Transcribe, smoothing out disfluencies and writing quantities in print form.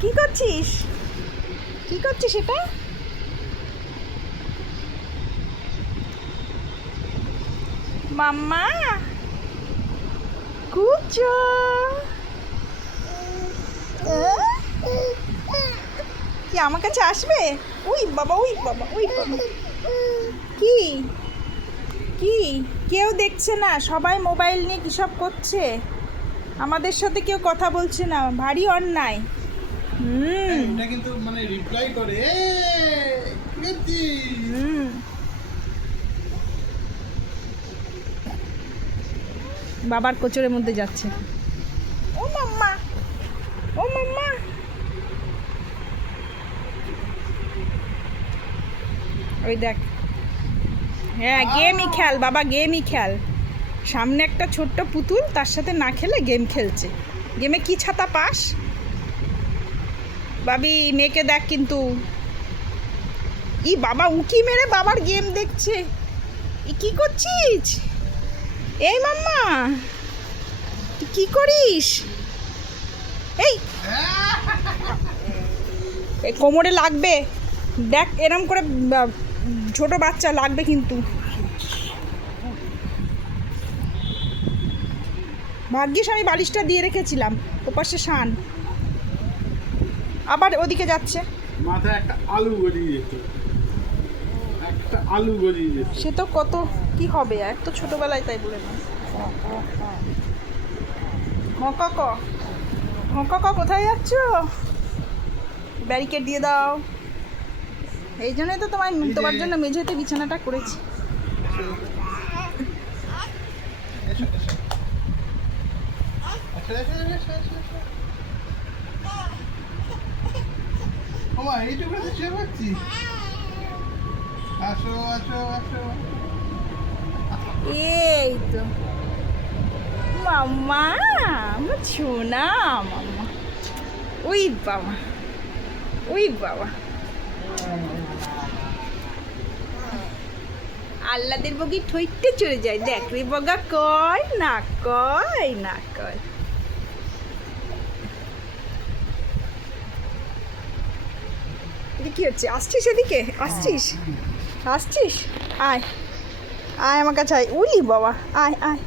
কি করছিস? কি করছিস এটা? মাম্মা কুচো কি আমার কাছে আসবে? উই বাবা উই বাবা উই বাবা। কি কি কেউ দেখছে না, সবাই মোবাইল নিয়ে কী সব করছে, আমাদের সাথে কেউ কথা বলছে না, ভারী অন্যায়। এটা কিন্তু মানে রিপ্লাই করে বাবার কোচরের মধ্যে যাচ্ছে। ও মাম্মা, ও মাম্মা। ওই দেখ, হ্যাঁ গেমই খেল বাবা, গেমই খেল। সামনে একটা ছোট্ট পুতুল, তার সাথে না খেলে গেম খেলছে। গেমে কি ছাতা পাস বাবি, মেয়েকে দেখ কিন্তু। ই বাবা উকি মেরে বাবার গেম দেখছে। ই কি করছিস? এই মাম্মা তুই কি করিস? এই কোমরে লাগবে, দেখ এরম করে ছোট বাচ্চা লাগবে কিন্তু। ভাগ্যিস আমি বালিশটা দিয়ে রেখেছিলাম, ওপাশে শান আবার ওদিকে যাচ্ছে। মাথায় একটা আলু গড়িয়ে যেত, একটা আলু গড়িয়ে যেত। সে তো কত কি হবে, এক তো ছোটবেলায় তাই বলে না। হকক হকক কোথায় যাচ্ছ? ব্যারিকেড দিয়ে দাও। এই জন্যই তো তোমার জন্য মেঝেতে বিছানাটা করেছি। এইটুকুতে শুয়ে পাচ্ছি। আসো আসো আসো। এই তো মাম্মা, আমার সোনা মাম্মা। ওই বাবা, ওই বাবা, আল্লাদের বগি ঠইটে চলে যায়। দেখ রে বগা, কয় না কয় না কয়। এটা কি হচ্ছে? আসছিস এদিকে? আসছিস আসছিস? আয় আয় আমার কাছে আয়। উলি বাবা, আয় আয়।